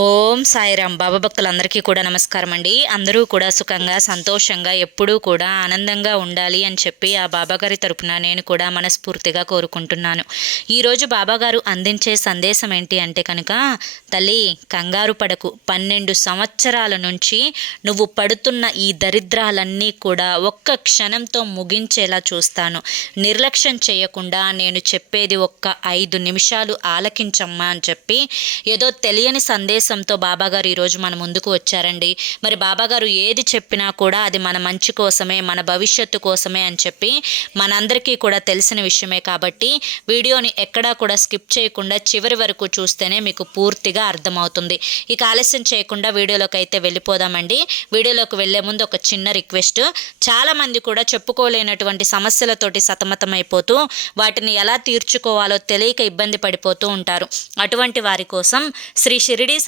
ఓం సాయిరామ్. బాబా భక్తులందరికీ కూడా నమస్కారం అండి. అందరూ కూడా సుఖంగా సంతోషంగా ఎప్పుడూ కూడా ఆనందంగా ఉండాలి అని చెప్పి ఆ బాబాగారి తరపున నేను కూడా మనస్ఫూర్తిగా కోరుకుంటున్నాను. ఈరోజు బాబాగారు అందించే సందేశం ఏంటి అంటే కనుక తల్లి కంగారు పడకు. పన్నెండు సంవత్సరాల నుంచి నువ్వు పడుతున్న ఈ దరిద్రాలన్నీ కూడా ఒక్క క్షణంతో ముగించేలా చూస్తాను. నిర్లక్ష్యం చేయకుండా నేను చెప్పేది ఒక్క ఐదు నిమిషాలు ఆలకించమ్మా అని చెప్పి ఏదో తెలియని సందేశం ఉద్దేశంతో బాబాగారు ఈరోజు మన ముందుకు వచ్చారండి. మరి బాబాగారు ఏది చెప్పినా కూడా అది మన మంచి కోసమే మన భవిష్యత్తు కోసమే అని చెప్పి మనందరికీ కూడా తెలిసిన విషయమే కాబట్టి వీడియోని ఎక్కడా కూడా స్కిప్ చేయకుండా చివరి వరకు చూస్తేనే మీకు పూర్తిగా అర్థమవుతుంది. ఇక ఆలస్యం చేయకుండా వీడియోలోకి అయితే వెళ్ళిపోదామండి. వీడియోలోకి వెళ్ళే ముందు ఒక చిన్న రిక్వెస్ట్. చాలామంది కూడా చెప్పుకోలేనటువంటి సమస్యలతోటి సతమతమైపోతూ వాటిని ఎలా తీర్చుకోవాలో తెలియక ఇబ్బంది పడిపోతూ ఉంటారు. అటువంటి వారి కోసం శ్రీ షిరిడి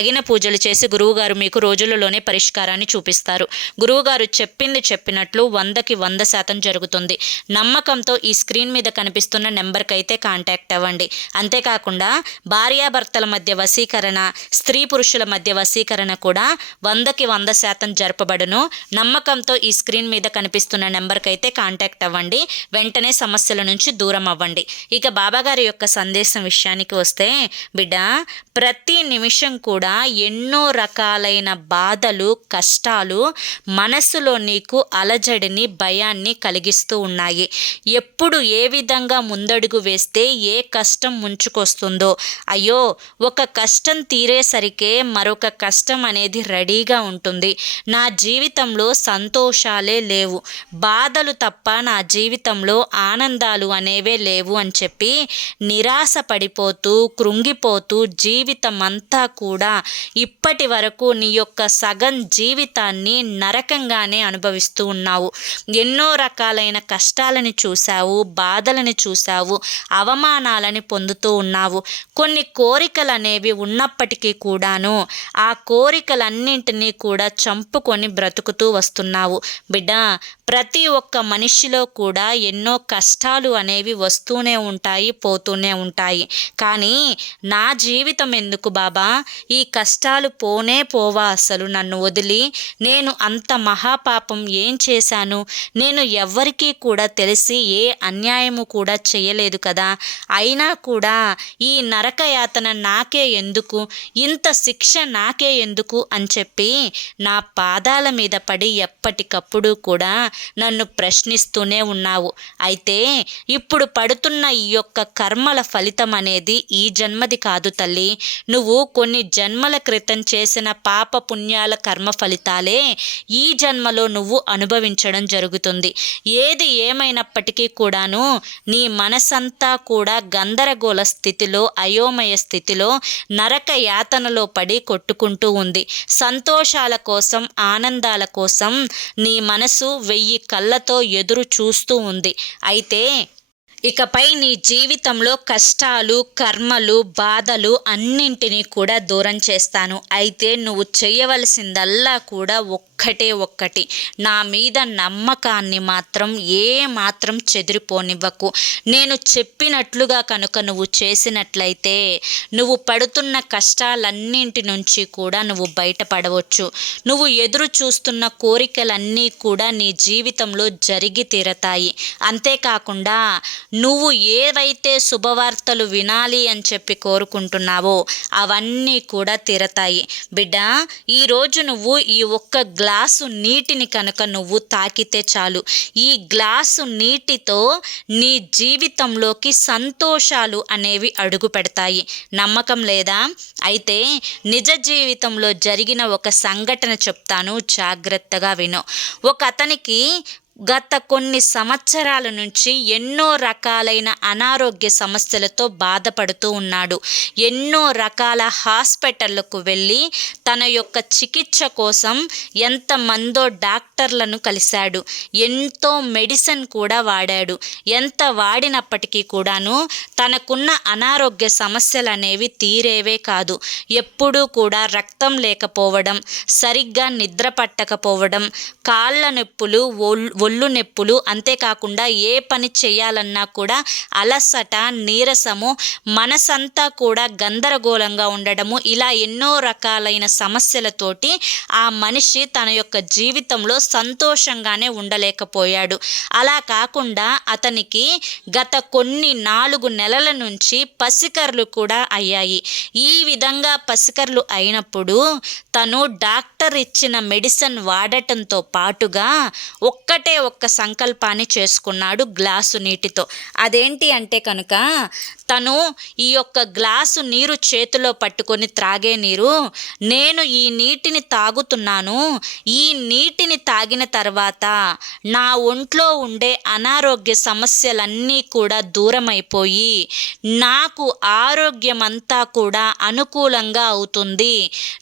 తగిన పూజలు చేసి గురువుగారు మీకు రోజులలోనే పరిష్కారాన్ని చూపిస్తారు. గురువుగారు చెప్పింది చెప్పినట్లు వందకి వంద శాతం జరుగుతుంది. నమ్మకంతో ఈ స్క్రీన్ మీద కనిపిస్తున్న నెంబర్కి అయితే కాంటాక్ట్ అవ్వండి. అంతేకాకుండా భార్యాభర్తల మధ్య వశీకరణ స్త్రీ పురుషుల మధ్య వశీకరణ కూడా వందకి వంద శాతం జరపబడును. నమ్మకంతో ఈ స్క్రీన్ మీద కనిపిస్తున్న నెంబర్కి అయితే కాంటాక్ట్ అవ్వండి. వెంటనే సమస్యల నుంచి దూరం అవ్వండి. ఇక బాబాగారి యొక్క సందేశం విషయానికి వస్తే బిడ్డ ప్రతి నిమిషం కూడా ఎన్నో రకాలైన బాధలు కష్టాలు మనసులో నీకు అలజడిని భయాన్ని కలిగిస్తూ ఉన్నాయి. ఎప్పుడు ఏ విధంగా ముందడుగు వేస్తే ఏ కష్టం ముంచుకొస్తుందో. అయ్యో ఒక కష్టం తీరేసరికే మరొక కష్టం అనేది రెడీగా ఉంటుంది. నా జీవితంలో సంతోషాలే లేవు. బాధలు తప్ప నా జీవితంలో ఆనందాలు అనేవే లేవు అని చెప్పి నిరాశ పడిపోతూ కృంగిపోతూ జీవితం అంతా కూడా ఇప్పటి వరకు నీ యొక్క సగం జీవితాన్ని నరకంగానే అనుభవిస్తూ ఉన్నావు. ఎన్నో రకాలైన కష్టాలని చూశావు బాధలని చూశావు అవమానాలని పొందుతూ ఉన్నావు. కొన్ని కోరికలు అనేవి ఉన్నప్పటికీ కూడాను ఆ కోరికలన్నింటినీ కూడా చంపుకొని బ్రతుకుతూ వస్తున్నావు. బిడ్డ ప్రతి ఒక్క మనిషిలో కూడా ఎన్నో కష్టాలు అనేవి వస్తూనే ఉంటాయి పోతూనే ఉంటాయి. కానీ నా జీవితం ఎందుకు బాబా? ఈ కష్టాలు పోనే పోవా అసలు నన్ను వదిలి? నేను అంత మహాపాపం ఏం చేశాను? నేను ఎవ్వరికీ కూడా తెలిసి ఏ అన్యాయము కూడా చేయలేదు కదా? అయినా కూడా ఈ నరకయాతన నాకే ఎందుకు? ఇంత శిక్ష నాకే ఎందుకు? అని చెప్పి నా పాదాల మీద పడి ఎప్పటికప్పుడు కూడా నన్ను ప్రశ్నిస్తూనే ఉన్నావు. అయితే ఇప్పుడు పడుతున్న ఈ యొక్క కర్మల ఫలితం అనేది ఈ జన్మది కాదు తల్లి. నువ్వు కొన్ని జన్మల క్రితం చేసిన పాప పుణ్యాల కర్మ ఫలితాలే ఈ జన్మలో నువ్వు అనుభవించడం జరుగుతుంది. ఏది ఏమైనప్పటికీ కూడాను నీ మనసంతా కూడా గందరగోళ స్థితిలో అయోమయ స్థితిలో నరక యాతనలో పడి కొట్టుకుంటూ ఉంది. సంతోషాల కోసం ఆనందాల కోసం నీ మనసు వెయ్యి కళ్ళతో ఎదురు చూస్తూ ఉంది. అయితే ఇకపై నీ జీవితంలో కష్టాలు కర్మలు బాధలు అన్నింటినీ కూడా దూరం చేస్తాను. అయితే నువ్వు చేయవలసిందల్లా కూడా ఒక్కటే ఒక్కటి. నా మీద నమ్మకాన్ని మాత్రం ఏ మాత్రం చెదిరిపోనివ్వకు. నేను చెప్పినట్లుగా కనుక నువ్వు చేసినట్లయితే నువ్వు పడుతున్న కష్టాలన్నింటి నుంచి కూడా నువ్వు బయటపడవచ్చు. నువ్వు ఎదురు చూస్తున్న కోరికలన్నీ కూడా నీ జీవితంలో జరిగి తీరతాయి. అంతేకాకుండా నువ్వు ఏవైతే శుభవార్తలు వినాలి అని చెప్పి కోరుకుంటున్నావో అవన్నీ కూడా తీరతాయి. బిడ్డ ఈరోజు నువ్వు ఈ ఒక్క గ్లాసు నీటిని కనుక నువ్వు తాకితే చాలు. ఈ గ్లాసు నీటితో నీ జీవితంలోకి సంతోషాలు అనేవి అడుగు పెడతాయి. నమ్మకం లేదా? అయితే నిజ జీవితంలో జరిగిన ఒక సంఘటన చెప్తాను. జాగ్రత్తగా విను. ఒక అతనికి గత కొన్ని సంవత్సరాల నుంచి ఎన్నో రకాలైన అనారోగ్య సమస్యలతో బాధపడుతూ ఉన్నాడు. ఎన్నో రకాల హాస్పిటళ్ళకు వెళ్ళి తన యొక్క చికిత్స కోసం ఎంతమందో డాక్టర్లను కలిశాడు. ఎంతో మెడిసిన్ కూడా వాడాడు. ఎంత వాడినప్పటికీ కూడాను తనకున్న అనారోగ్య సమస్యలు అనేవి తీరేవే కాదు. ఎప్పుడూ కూడా రక్తం లేకపోవడం సరిగ్గా నిద్ర పట్టకపోవడం కాళ్ళ నొప్పులు ఒళ్ళు ఒళ్ళు నొప్పులు అంతేకాకుండా ఏ పని చేయాలన్నా కూడా అలసట నీరసము మనసంతా కూడా గందరగోళంగా ఉండడము ఇలా ఎన్నో రకాలైన సమస్యలతోటి ఆ మనిషి తన యొక్క జీవితంలో సంతోషంగానే ఉండలేకపోయాడు. అలా కాకుండా అతనికి గత కొన్ని నాలుగు నెలల నుంచి పసికర్లు కూడా అయ్యాయి. ఈ విధంగా పసికర్లు అయినప్పుడు తను డాక్టర్ ఇచ్చిన మెడిసిన్ వాడటంతో పాటుగా ఒక్కటే ఒక్క సంకల్పాన్ని చేసుకున్నాడు గ్లాసు నీటితో. అదేంటి అంటే కనుక తను ఈ యొక్క గ్లాసు నీరు చేతిలో పట్టుకొని త్రాగే నీరు నేను ఈ నీటిని తాగుతున్నాను ఈ నీటిని తాగిన తర్వాత నా ఒంట్లో ఉండే అనారోగ్య సమస్యలన్నీ కూడా దూరమైపోయి నాకు ఆరోగ్యం అంతా కూడా అనుకూలంగా అవుతుంది.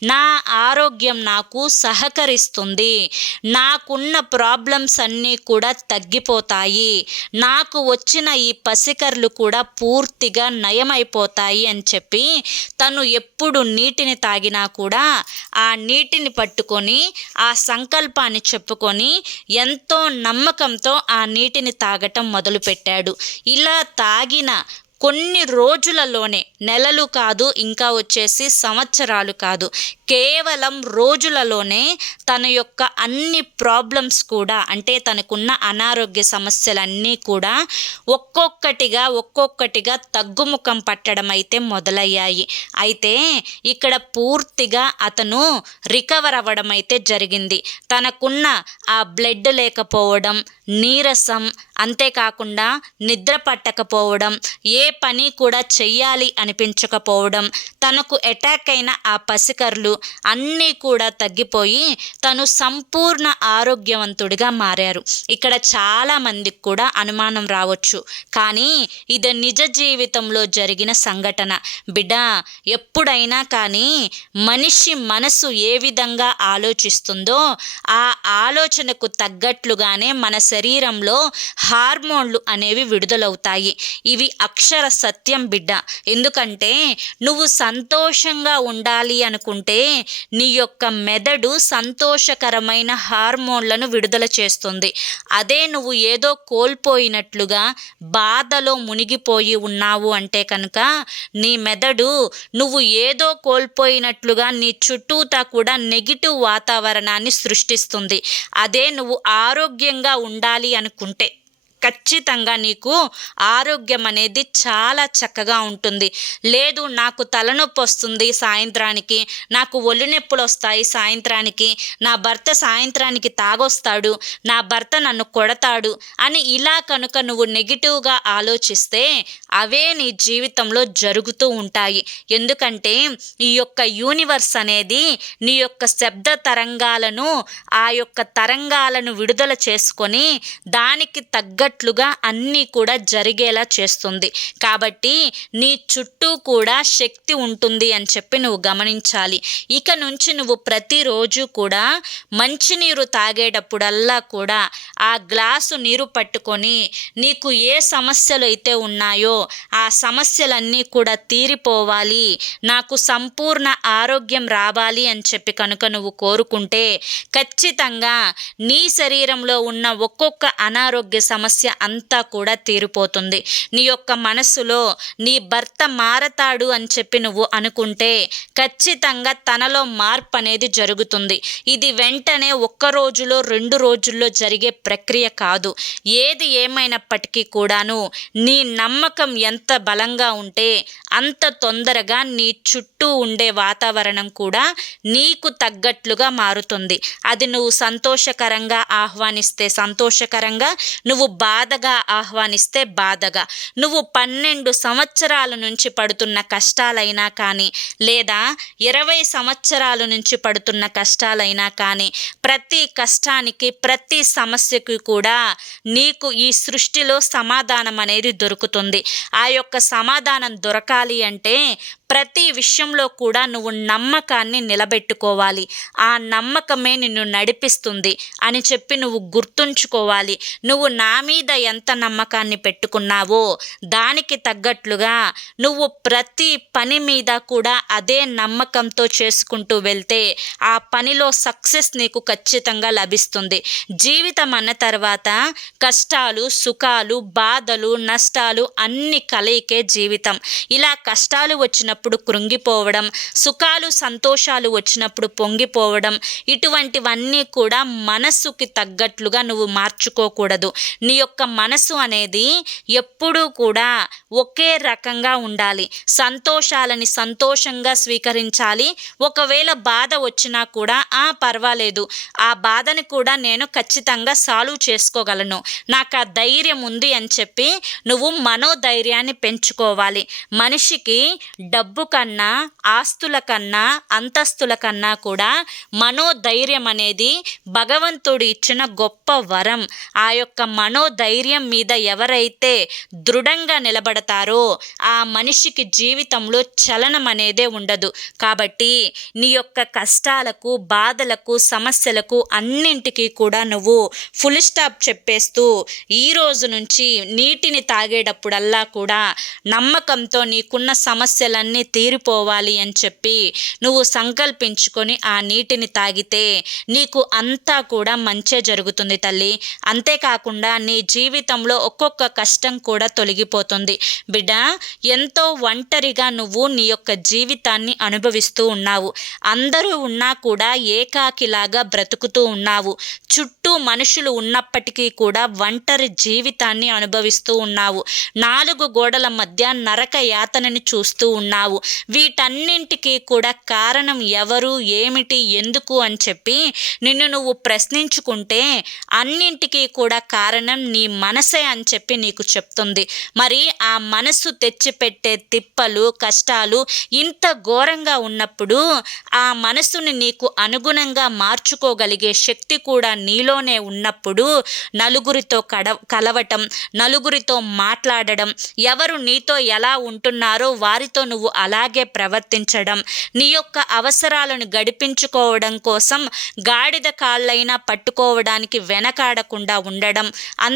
నా ఆరోగ్యం నాకు సహకరిస్తుంది. నాకున్న ప్రాబ్లమ్స్ అన్నీ కూడా తగ్గిపోతాయి. నాకు వచ్చిన ఈ పసికర్లు కూడా పూర్తిగా నయమైపోతాయి అని చెప్పి తను ఎప్పుడు నీటిని తాగినా కూడా ఆ నీటిని పట్టుకొని ఆ సంకల్పాన్ని చెప్పుకొని ఎంతో నమ్మకంతో ఆ నీటిని తాగటం మొదలుపెట్టాడు. ఇలా తాగిన కొన్ని రోజులలోనే నెలలు కాదు ఇంకా వచ్చేసి సంవత్సరాలు కాదు కేవలం రోజులలోనే తన యొక్క అన్ని ప్రాబ్లమ్స్ కూడా అంటే తనకున్న అనారోగ్య సమస్యలన్నీ కూడా ఒక్కొక్కటిగా ఒక్కొక్కటిగా తగ్గుముఖం పట్టడం అయితే మొదలయ్యాయి. అయితే ఇక్కడ పూర్తిగా అతను రికవర్ అవ్వడం అయితే జరిగింది. తనకున్న ఆ బ్లడ్ లేకపోవడం నీరసం అంతేకాకుండా నిద్ర పట్టకపోవడం ఏ పని కూడా చెయ్యాలి అనిపించకపోవడం తనకు అటాక్ అయిన ఆ పసికర్లు అన్నీ కూడా తగ్గిపోయి తను సంపూర్ణ ఆరోగ్యవంతుడిగా మారారు. ఇక్కడ చాలామందికి కూడా అనుమానం రావచ్చు. కానీ ఇది నిజ జీవితంలో జరిగిన సంఘటన. బిడ్డ ఎప్పుడైనా కానీ మనిషి మనసు ఏ విధంగా ఆలోచిస్తుందో ఆ ఆలోచనకు తగ్గట్లుగానే మన శరీరంలో హార్మోన్లు అనేవి విడుదలవుతాయి. ఇవి అక్షర సత్యం బిడ్డ. ఎందుకంటే నువ్వు సంతోషంగా ఉండాలి అనుకుంటే నీ యొక్క మెదడు సంతోషకరమైన హార్మోన్లను విడుదల చేస్తుంది. అదే నువ్వు ఏదో కోల్పోయినట్లుగా బాధలో మునిగిపోయి ఉన్నావు అంటే కనుక నీ మెదడు నువ్వు ఏదో కోల్పోయినట్లుగా నీ చుట్టూతా కూడా నెగిటివ్ వాతావరణాన్ని సృష్టిస్తుంది. అదే నువ్వు ఆరోగ్యంగా ఉండాలి అనుకుంటే. ఖచ్చితంగా నీకు ఆరోగ్యం అనేది చాలా చక్కగా ఉంటుంది. లేదు నాకు తలనొప్పి వస్తుంది సాయంత్రానికి నాకు ఒళ్ళు నొప్పులు వస్తాయి సాయంత్రానికి నా భర్త సాయంత్రానికి తాగొస్తాడు నా భర్త నన్ను కొడతాడు అని ఇలా కనుక నువ్వు నెగిటివ్గా ఆలోచిస్తే అవే నీ జీవితంలో జరుగుతూ ఉంటాయి. ఎందుకంటే ఈ యొక్క యూనివర్స్ అనేది నీ యొక్క శబ్ద తరంగాలను ఆ యొక్క తరంగాలను విడుదల చేసుకొని దానికి తగ్గ తగ్గట్లుగా అన్నీ కూడా జరిగేలా చేస్తుంది. కాబట్టి నీ చుట్టూ కూడా శక్తి ఉంటుంది అని చెప్పి నువ్వు గమనించాలి. ఇక నుంచి నువ్వు ప్రతిరోజు కూడా మంచినీరు తాగేటప్పుడల్లా కూడా ఆ గ్లాసు నీరు పట్టుకొని నీకు ఏ సమస్యలు అయితే ఉన్నాయో ఆ సమస్యలన్నీ కూడా తీరిపోవాలి. నాకు సంపూర్ణ ఆరోగ్యం రావాలి అని చెప్పి కనుక నువ్వు కోరుకుంటే ఖచ్చితంగా నీ శరీరంలో ఉన్న ఒక్కొక్క అనారోగ్య సమస్య అంతా కూడా తీరిపోతుంది. నీ యొక్క మనసులో నీ భర్త మారతాడు అని చెప్పి నువ్వు అనుకుంటే ఖచ్చితంగా తనలో మార్పు అనేది జరుగుతుంది. ఇది వెంటనే ఒక్క రోజులో రెండు రోజుల్లో జరిగే ప్రక్రియ కాదు. ఏది ఏమైనప్పటికీ కూడాను నీ నమ్మకం ఎంత బలంగా ఉంటే అంత తొందరగా నీ చుట్టూ ఉండే వాతావరణం కూడా నీకు తగ్గట్లుగా మారుతుంది. అది నువ్వు సంతోషకరంగా ఆహ్వానిస్తే సంతోషకరంగా నువ్వు బాధగా ఆహ్వానిస్తే బాధగా. నువ్వు పన్నెండు సంవత్సరాల నుంచి పడుతున్న కష్టాలైనా కానీ లేదా ఇరవై సంవత్సరాల నుంచి పడుతున్న కష్టాలైనా కానీ ప్రతి కష్టానికి ప్రతి సమస్యకి కూడా నీకు ఈ సృష్టిలో సమాధానం అనేది దొరుకుతుంది. ఆ యొక్క సమాధానం దొరకాలి అంటే ప్రతి విషయంలో కూడా నువ్వు నమ్మకాన్ని నిలబెట్టుకోవాలి. ఆ నమ్మకమే నిన్ను నడిపిస్తుంది అని చెప్పి నువ్వు గుర్తుంచుకోవాలి. నువ్వు నా మీద మీద ఎంత నమ్మకాన్ని పెట్టుకున్నావో దానికి తగ్గట్లుగా నువ్వు ప్రతి పని మీద కూడా అదే నమ్మకంతో చేసుకుంటూ వెళ్తే ఆ పనిలో సక్సెస్ నీకు ఖచ్చితంగా లభిస్తుంది. జీవితం అన్న తర్వాత కష్టాలు సుఖాలు బాధలు నష్టాలు అన్ని కలయికే జీవితం. ఇలా కష్టాలు వచ్చినప్పుడు కృంగిపోవడం సుఖాలు సంతోషాలు వచ్చినప్పుడు పొంగిపోవడం ఇటువంటివన్నీ కూడా మనస్సుకి తగ్గట్లుగా నువ్వు మార్చుకోకూడదు. నీ యొక్క మనసు అనేది ఎప్పుడూ కూడా ఒకే రకంగా ఉండాలి. సంతోషాలని సంతోషంగా స్వీకరించాలి. ఒకవేళ బాధ వచ్చినా కూడా ఆ పర్వాలేదు. ఆ బాధని కూడా నేను ఖచ్చితంగా సాల్వ్ చేసుకోగలను. నాకు ఆ ధైర్యం ఉంది అని చెప్పి నువ్వు మనోధైర్యాన్ని పెంచుకోవాలి. మనిషికి డబ్బు కన్నా ఆస్తుల కన్నా అంతస్తుల కన్నా కూడా మనోధైర్యం అనేది భగవంతుడు ఇచ్చిన గొప్ప వరం. ఆ యొక్క మనో ధైర్యం మీద ఎవరైతే దృఢంగా నిలబడతారో ఆ మనిషికి జీవితంలో చలనం అనేదే ఉండదు. కాబట్టి నీ యొక్క కష్టాలకు బాధలకు సమస్యలకు అన్నింటికీ కూడా నువ్వు ఫుల్ స్టాప్ చెప్పేస్తూ ఈ రోజు నుంచి నీటిని తాగేటప్పుడల్లా కూడా నమ్మకంతో నీకున్న సమస్యలన్నీ తీరిపోవాలి అని చెప్పి నువ్వు సంకల్పించుకొని ఆ నీటిని తాగితే నీకు అంతా కూడా మంచే జరుగుతుంది తల్లి. అంతేకాకుండా నీ జీవితంలో ఒక్కొక్క కష్టం కూడా తొలగిపోతుంది. బిడ్డ ఎంతో ఒంటరిగా నువ్వు నీ యొక్క జీవితాన్ని అనుభవిస్తూ ఉన్నావు. అందరూ ఉన్నా కూడా ఏకాకిలాగా బ్రతుకుతూ ఉన్నావు. చుట్టూ మనుషులు ఉన్నప్పటికీ కూడా ఒంటరి జీవితాన్ని అనుభవిస్తూ ఉన్నావు. నాలుగు గోడల మధ్య నరక యాతనని చూస్తూ ఉన్నావు. వీటన్నింటికి కూడా కారణం ఎవరు ఏమిటి ఎందుకు అని చెప్పి నిన్ను నువ్వు ప్రశ్నించుకుంటే అన్నింటికీ కూడా కారణం నీ మనసే అని చెప్పి నీకు చెప్తుంది. మరి ఆ మనసు తెచ్చిపెట్టే తిప్పలు కష్టాలు ఇంత ఘోరంగా ఉన్నప్పుడు ఆ మనసుని నీకు అనుగుణంగా మార్చుకోగలిగే శక్తి కూడా నీలోనే ఉన్నప్పుడు నలుగురితో కడ కలవటం నలుగురితో మాట్లాడడం ఎవరు నీతో ఎలా ఉంటున్నారో వారితో నువ్వు అలాగే ప్రవర్తించడం నీ యొక్క అవసరాలను గడిపించుకోవడం కోసం గాడిద కాళ్ళైనా పట్టుకోవడానికి వెనకాడకుండా ఉండడం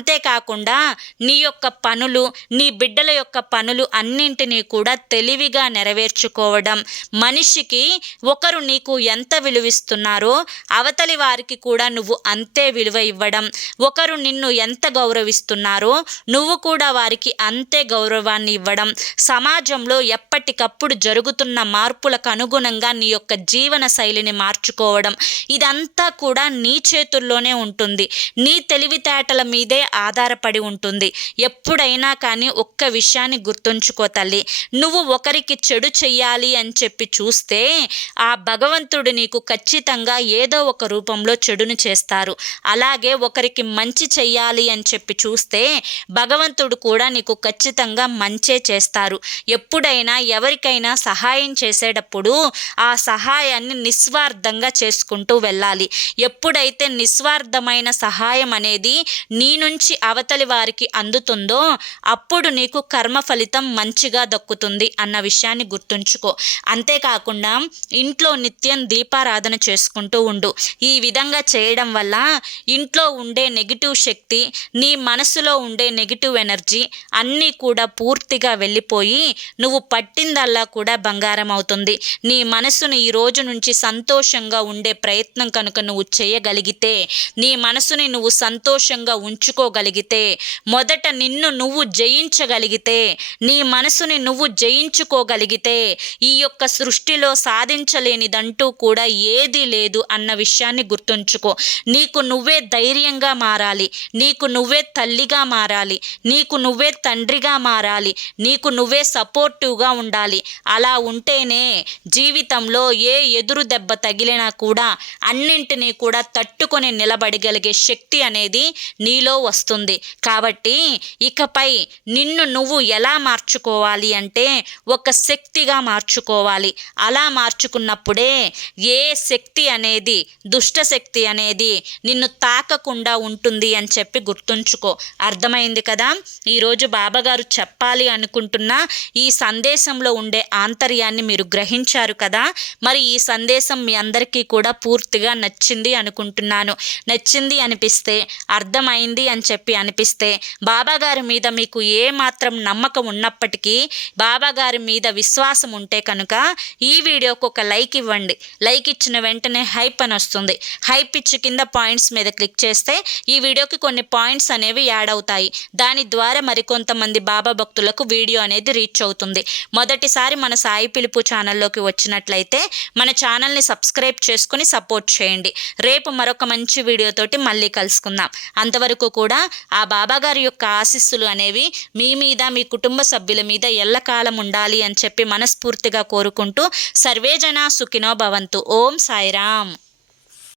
అంతేకాకుండా నీ యొక్క పనులు నీ బిడ్డల యొక్క పనులు అన్నింటినీ కూడా తెలివిగా నెరవేర్చుకోవడం. మనిషికి ఒకరు నీకు ఎంత విలువిస్తున్నారో అవతలి వారికి కూడా నువ్వు అంతే విలువ ఇవ్వడం. ఒకరు నిన్ను ఎంత గౌరవిస్తున్నారో నువ్వు కూడా వారికి అంతే గౌరవాన్ని ఇవ్వడం. సమాజంలో ఎప్పటికప్పుడు జరుగుతున్న మార్పులకు అనుగుణంగా నీ యొక్క జీవన శైలిని మార్చుకోవడం. ఇదంతా కూడా నీ చేతుల్లోనే ఉంటుంది. నీ తెలివితేటల మీదే ఆధారపడి ఉంటుంది. ఎప్పుడైనా కానీ ఒక్క విషయాన్ని గుర్తుంచుకో తల్లి. నువ్వు ఒకరికి చెడు చెయ్యాలి అని చెప్పి చూస్తే ఆ భగవంతుడు నీకు ఖచ్చితంగా ఏదో ఒక రూపంలో చెడును చేస్తారు. అలాగే ఒకరికి మంచి చెయ్యాలి అని చెప్పి చూస్తే భగవంతుడు కూడా నీకు ఖచ్చితంగా మంచే చేస్తారు. ఎప్పుడైనా ఎవరికైనా సహాయం చేసేటప్పుడు ఆ సహాయాన్ని నిస్వార్థంగా చేసుకుంటూ వెళ్ళాలి. ఎప్పుడైతే నిస్వార్థమైన సహాయం అనేది నీ నుంచి అవతలి వారికి అందుతుందో అప్పుడు నీకు కర్మ ఫలితం మంచిగా దక్కుతుంది అన్న విషయాన్ని గుర్తుంచుకో. అంతేకాకుండా ఇంట్లో నిత్యం దీపారాధన చేసుకుంటూ ఉండు. ఈ విధంగా చేయడం వల్ల ఇంట్లో ఉండే నెగిటివ్ శక్తి నీ మనసులో ఉండే నెగిటివ్ ఎనర్జీ అన్నీ కూడా పూర్తిగా వెళ్ళిపోయి నువ్వు పట్టిందల్లా కూడా బంగారం అవుతుంది. నీ మనసును ఈ రోజు నుంచి సంతోషంగా ఉండే ప్రయత్నం కనుక నువ్వు చేయగలిగితే నీ మనసుని నువ్వు సంతోషంగా ఉంచుకో ఉంచుకోగలిగితే మొదట నిన్ను నువ్వు జయించగలిగితే నీ మనసుని నువ్వు జయించుకోగలిగితే ఈ యొక్క సృష్టిలో సాధించలేనిదంటూ కూడా ఏదీ లేదు అన్న విషయాన్ని గుర్తుంచుకో. నీకు నువ్వే ధైర్యంగా మారాలి. నీకు నువ్వే తల్లిగా మారాలి. నీకు నువ్వే తండ్రిగా మారాలి. నీకు నువ్వే సపోర్టివ్గా ఉండాలి. అలా ఉంటేనే జీవితంలో ఏ ఎదురు దెబ్బ తగిలినా కూడా అన్నింటినీ కూడా తట్టుకొని నిలబడగలిగే శక్తి అనేది నీలో వస్తుంది. కాబట్టి ఇకపై నిన్ను నువ్వు ఎలా మార్చుకోవాలి అంటే ఒక శక్తిగా మార్చుకోవాలి. అలా మార్చుకున్నప్పుడే ఏ శక్తి అనేది దుష్ట శక్తి అనేది నిన్ను తాకకుండా ఉంటుంది అని చెప్పి గుర్తుంచుకో. అర్థమైంది కదా? ఈరోజు బాబాగారు చెప్పాలి అనుకుంటున్న ఈ సందేశంలో ఉండే ఆంతర్యాన్ని మీరు గ్రహించారు కదా? మరి ఈ సందేశం మీ అందరికీ కూడా పూర్తిగా నచ్చింది అనుకుంటున్నాను. నచ్చింది అనిపిస్తే అర్థమైంది అని చెప్పి అనిపిస్తే బాబాగారి మీద మీకు ఏ మాత్రం నమ్మకం ఉన్నప్పటికీ బాబాగారి మీద విశ్వాసం ఉంటే కనుక ఈ వీడియోకు ఒక లైక్ ఇవ్వండి. లైక్ ఇచ్చిన వెంటనే హైప్ అని వస్తుంది. హైప్ ఇచ్చి కింద పాయింట్స్ మీద క్లిక్ చేస్తే ఈ వీడియోకి కొన్ని పాయింట్స్ అనేవి యాడ్ అవుతాయి. దాని ద్వారా మరికొంతమంది బాబా భక్తులకు వీడియో అనేది రీచ్ అవుతుంది. మొదటిసారి మన సాయి పిలుపు ఛానల్లోకి వచ్చినట్లయితే మన ఛానల్ని సబ్స్క్రైబ్ చేసుకుని సపోర్ట్ చేయండి. రేపు మరొక మంచి వీడియోతోటి మళ్ళీ కలుసుకుందాం. అంతవరకు కూడా ఆ బాబాగారి యొక్క ఆశీస్సులు అనేవి మీ మీద మీ కుటుంబ సభ్యుల మీద ఎల్లకాలం ఉండాలి అని చెప్పి మనస్ఫూర్తిగా కోరుకుంటూ సర్వేజన సుఖినో భవంతు. ఓం సాయిరామ్.